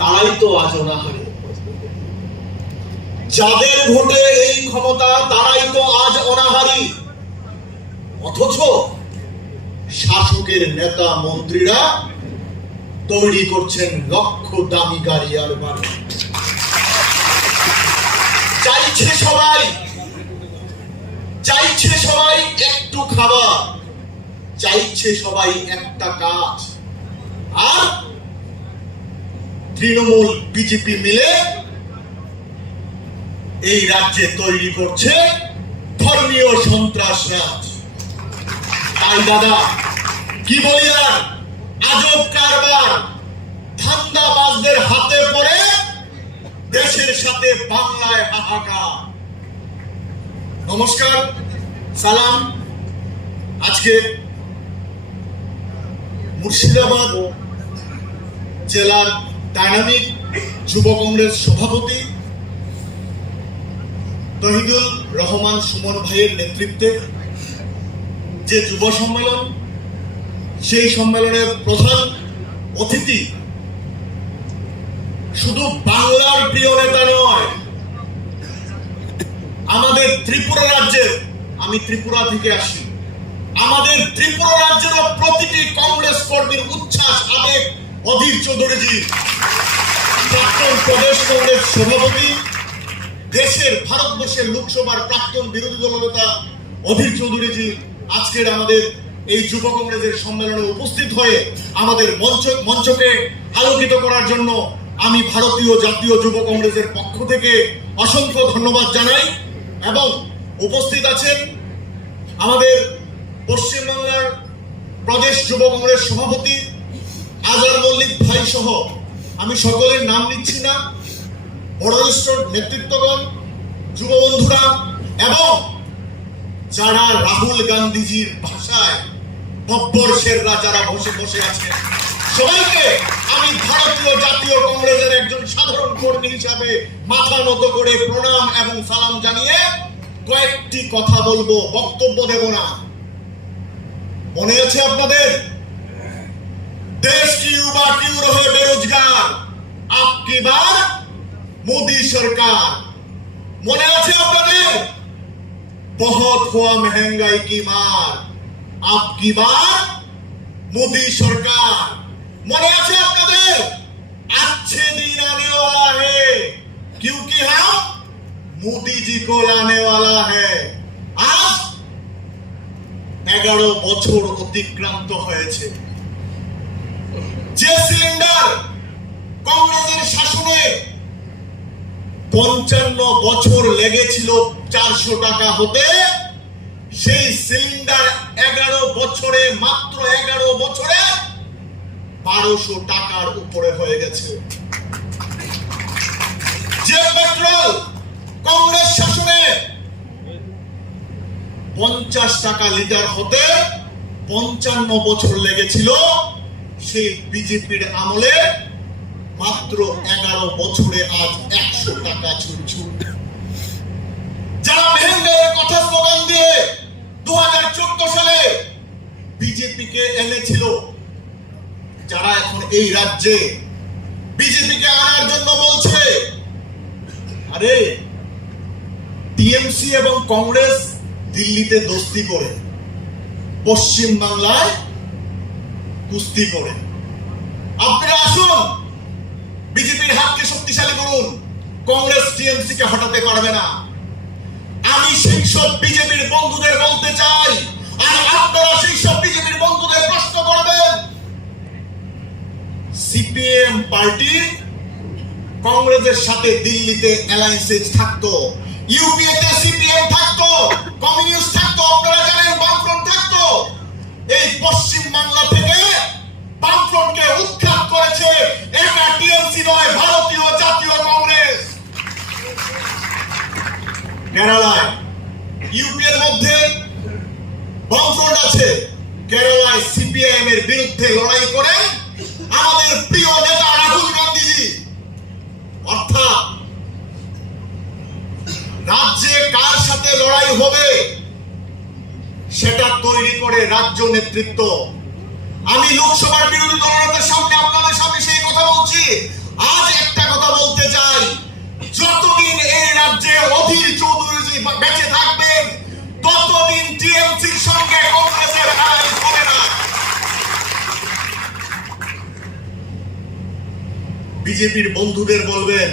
তারাই তো আজ অনাহারে যাদের ভোটে এই ক্ষমতা, তারাই তো আজ অনাহারি। অথচ শাসকের নেতা মন্ত্রীরা তৈরি করছেন লক্ষ দামি গাড়ি আর বাড়ি। চাইছে সবাই চাইছে সবাই একটু খাবার, চাইছে সবাই একটা কাজ। আর তৃণমূল বিজেপি মিলে এই রাজ্যে তৈরি করছে ধর্মীয় সন্ত্রাস রাজ তাই দাদা, কি বলি আর? আজব কারবার। ধান্দাবাজদের হাতে পড়ে দেশের সাথে বাংলায় হাহাকার। নমস্কার, সালাম। আজকে মুর্শিদাবাদ জেলার ডাইনামিক যুব কংগ্রেস সভাপতি তহিদুল রহমান সুমন ভাইয়ের নেতৃত্বে যে যুব সম্মেলন, সেই সম্মেলনের প্রধান অতিথি শুধু বাংলার প্রিয় নেতা নয়, আমাদের ত্রিপুরা রাজ্যের, আমি ত্রিপুরা থেকে আসি, আমাদের ত্রিপুরা রাজ্যের প্রতিটি কংগ্রেস কর্মীর অধীর চৌধুরীজি, প্রাক্তন প্রদেশ কংগ্রেস সভাপতি, দেশের ভারতবর্ষের লোকসভার প্রাক্তন বিরোধী দলনেতা অধীর চৌধুরীজি আজকের আমাদের এই যুব কংগ্রেসের সম্মেলনে উপস্থিত হয়ে আমাদের মঞ্চ, মঞ্চকে আলোকিত করার জন্য আমি ভারতীয় জাতীয় যুব কংগ্রেসের পক্ষ থেকে অসংখ্য ধন্যবাদ জানাই এবং উপস্থিত আছেন আমাদের পশ্চিমবাংলার প্রদেশ যুব কংগ্রেস সভাপতি আজার মল্লিক ভাই সহ আমি সকলের নাম নিচ্ছি না। বড়জ্যেষ্ঠ নেতৃত্বগণ, যুব বন্ধুরা, এবং যারা রাহুল গান্ধীজির ভাষায় বব্বরশেররা যারা বসে বসে আছেন, সবাইকে আমি ভারতীয় জাতীয় কংগ্রেসের একজন সাধারণ কর্মী হিসাবে মাথা নত করে প্রণাম এবং সালাম জানিয়ে কয়েকটি কথা বলব, বক্তব্য দেব না। মনে আছে আপনাদের? देश की युवा क्यों रहे बेरोजगार आपकी बार मोदी सरकार মনে আছে আপনাদের बहुत हुआ महंगाई की मार आपकी बार मोदी सरकार মনে আছে আপনাদের अच्छे दिन आने वाला है क्योंकि हम मोदी जी को लाने वाला है আজ এগারো বছর অতিক্রান্ত হয়েছে যে সিলিন্ডার কংগ্রেসের শাসনে পঞ্চান্ন বছর লেগেছিল চারশো টাকা হতে, সেই সিলিন্ডার এগারো বছরে, মাত্র এগারো বছরে বারোশো টাকার উপরে হয়ে গেছে। যে পেট্রোল কংগ্রেস শাসনে পঞ্চাশ টাকা লিটার হতে পঞ্চান্ন বছর লেগেছিল সেই বিজেপির আমলে মাত্র এগারো বছরে আজ একশো টাকা ছুটছুট যারা কথা স্লোগান দিয়ে দু হাজার চোদ্দ সালে এনেছিল, যারা এখন এই রাজ্যে বিজেপিকে আনার জন্য বলছে, আরে, টিএমসি এবং কংগ্রেস দিল্লিতে দোস্তি করে পশ্চিম বাংলায় কুস্তি করে। আপনারা আসুন। বিজেপির হাতকে শক্তিশালী করুন। কংগ্রেস টিএমসি কে হটাতে পারবে না। আমি সেই সব বিজেপির বন্ধুদের বলতে চাই, আর আপনারা সেই সব বিজেপির বন্ধুদের প্রশ্ন করবেন। সিপিএম পার্টি কংগ্রেসের সাথে দিল্লিতে অ্যালায়েন্সে থাকতো, ইউপিএতে সিপিএম থাকতো, কমিউনিস্ট থাকতো, আপনারা জানেন বামফ্রন্ট থাকতো। এই পশ্চিম বাংলা কেরালায় ইউপি এর মধ্যে বামফ্রন্ট আছে। কেরালায় সিপিআইএম এর বিরুদ্ধে লড়াই করে আমাদের প্রিয় নেতা রাহুল গান্ধীজি। অর্থাৎ রাজ্যে কার সাথে লড়াই হবে সেটা তৈরি করে রাজ্য নেতৃত্ব। আমি লোকসভার বিরোধী দলনেতার সামনে আপনাদের সামনে সেই কথা করছি আজ একটা কথা বলতে চাই। যতদিন এই রাজ্যে অধীর চৌধুরী বেঁচে থাকবেন ততদিন টিএমসির সঙ্গে কংগ্রেসের অ্যালায়েন্স হবে না। বিজেপির বন্ধুদের বলবেন,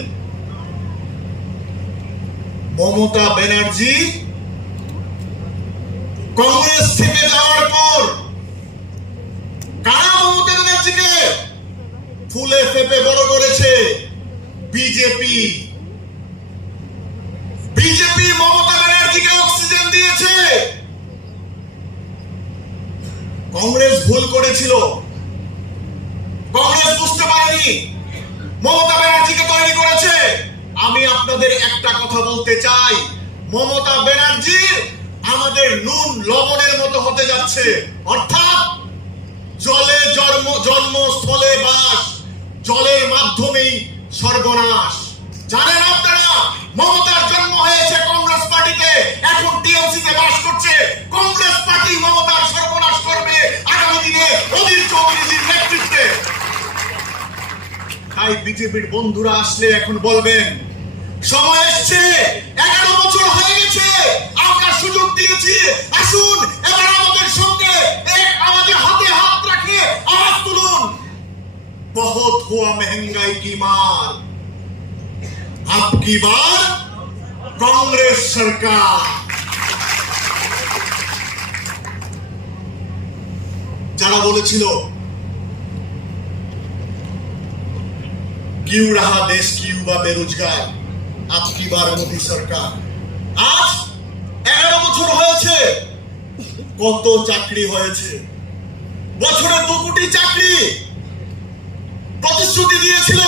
মমতা ব্যানার্জি কংগ্রেস থেকে যাওয়ার পর কারা মমতা ব্যানার্জিকে ফুলে ফেপে বড় করেছে? বিজেপি। বিজেপি মমতা ব্যানার্জিকে অক্সিজেন দিয়েছে। কংগ্রেস ভুল করেছিল। কংগ্রেস বুঝতে পারেনি। মমতা ব্যানার্জিকে তৈরি করেছে। আমি আপনাদের একটা কথা বলতে চাই। মমতা ব্যানার্জি আমাদের নুন লবণের মতো হতে যাচ্ছে। অর্থাৎ জলে জন্ম, জন্মস্থলে বাস, জলের মাধ্যমেই সর্বনাশ। জানেন আপনারা মমতার জন্ম হয়েছে কংগ্রেস পার্টিতে, এখন টিএমসি বাস করছে। কংগ্রেস পার্টি মমতার সর্বনাশ করবে আগামী দিনে অধীর চৌধুরীর নেতৃত্বে। তাই বিজেপির বন্ধুরা আসলে এখন বলবেন, সময় এসছে, এগারো বছর হয়ে গেছে, আমরা সুযোগ দিয়েছি। আসুন, এবার আমাদের সঙ্গে আমাদের হাতে হাত রাখে আওয়াজ তুলুন। বহুত হুয়া মেহঙ্গাই কি মার अब की बार कांग्रेस सरकार যারা বলেছিল क्यों रहा देश की युवा बेरोजगार अब की बार मोदी সরকার আজ এগারো বছর হয়েছে কত চাকরি হয়েছে বছরে দু কোটি চাকরি প্রতিশ্রুতি দিয়েছিল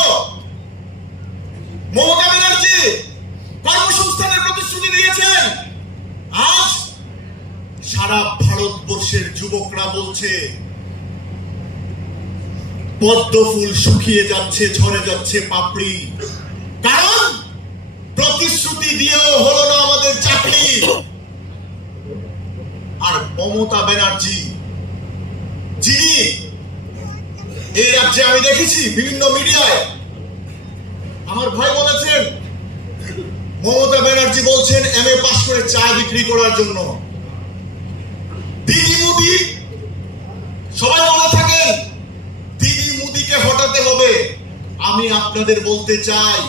বলছে পদ্ম ফুল শুকিয়ে যাচ্ছে, ঝরে যাচ্ছে পাপড়ি। কারণ প্রতিশ্রুতি দিয়েও হলো না আমাদের চাকরি। আর মমতা ব্যানার্জি, যিনি এই রাজ্যে আমি দেখেছি বিভিন্ন মিডিয়ায়, আমার ভাই বলেছেন, মমতা ব্যানার্জি বলছেন এম এ পাশ করে চা বিক্রি করার জন্য। দিদি মুদি সবাই বলে থাকেন। দিদি মুদিকে হটাতে হবে। আমি আপনাদের বলতে চাই,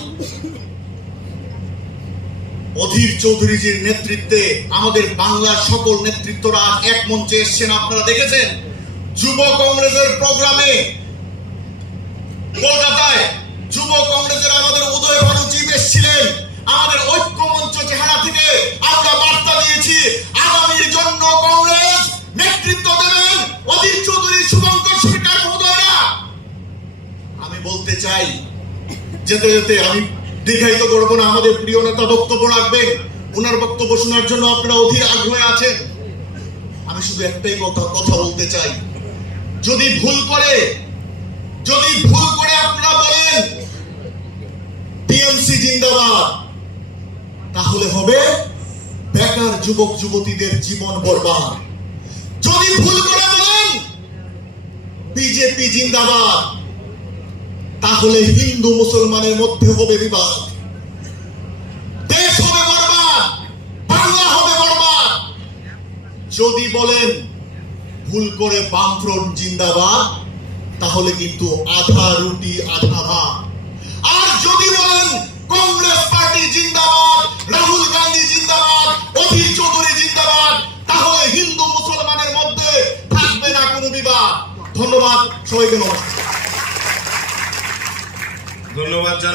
অধীর চৌধুরীজির নেতৃত্বে আমাদের বাংলার সকল নেতৃত্বরা আজ এক মঞ্চে এসছেন। আপনারা দেখেছেন, যুব কংগ্রেসের প্রোগ্রামে কলকাতায় যুব কংগ্রেসের আমাদের উদয় ভানু চিফ এসেছিলেন। আমাদের ঐক্য মঞ্চ চেহারা থেকে আমরা বার্তা দিয়েছি। চাই যেতে যেতে আমি দীর্ঘায়িত করব না, আমাদের প্রিয় নেতা বক্তব্য রাখবেন। ওনার বক্তব্য শোনার জন্য আপনারা অধীর আগ্রহে আছেন। আমি শুধু একটাই কথা কথা বলতে চাই। যদি ভুল করে, যদি ভুল করে আপনারা বলেন, টিএমসি জিন্দাবাদ, তাহলে হবে বেকার যুবক যুবতীদের জীবন বরবাদ। যদি ভুল করে বলেন, বিজেপি জিন্দাবাদ। তাহলে হিন্দু মুসলমানের মধ্যে হবে বিবাদ। দেশ হবে বাংলা হবে বরবাদ। যদি বলেন ভুল করে বামফ্রন্ট জিন্দাবাদ, তাহলে কিন্তু আধা রুটি, আধা ভাত। আর যদি বলেন কংগ্রেস পার্টি জিন্দাবাদ, রাহুল গান্ধী জিন্দাবাদ, অধীর চৌধুরী জিন্দাবাদ, তাহলে হিন্দু মুসলমানের মধ্যে থাকবে না কোনো বিবাদ। ধন্যবাদ, সবাইকে নমস্কার। ধন্যবাদ জানাই।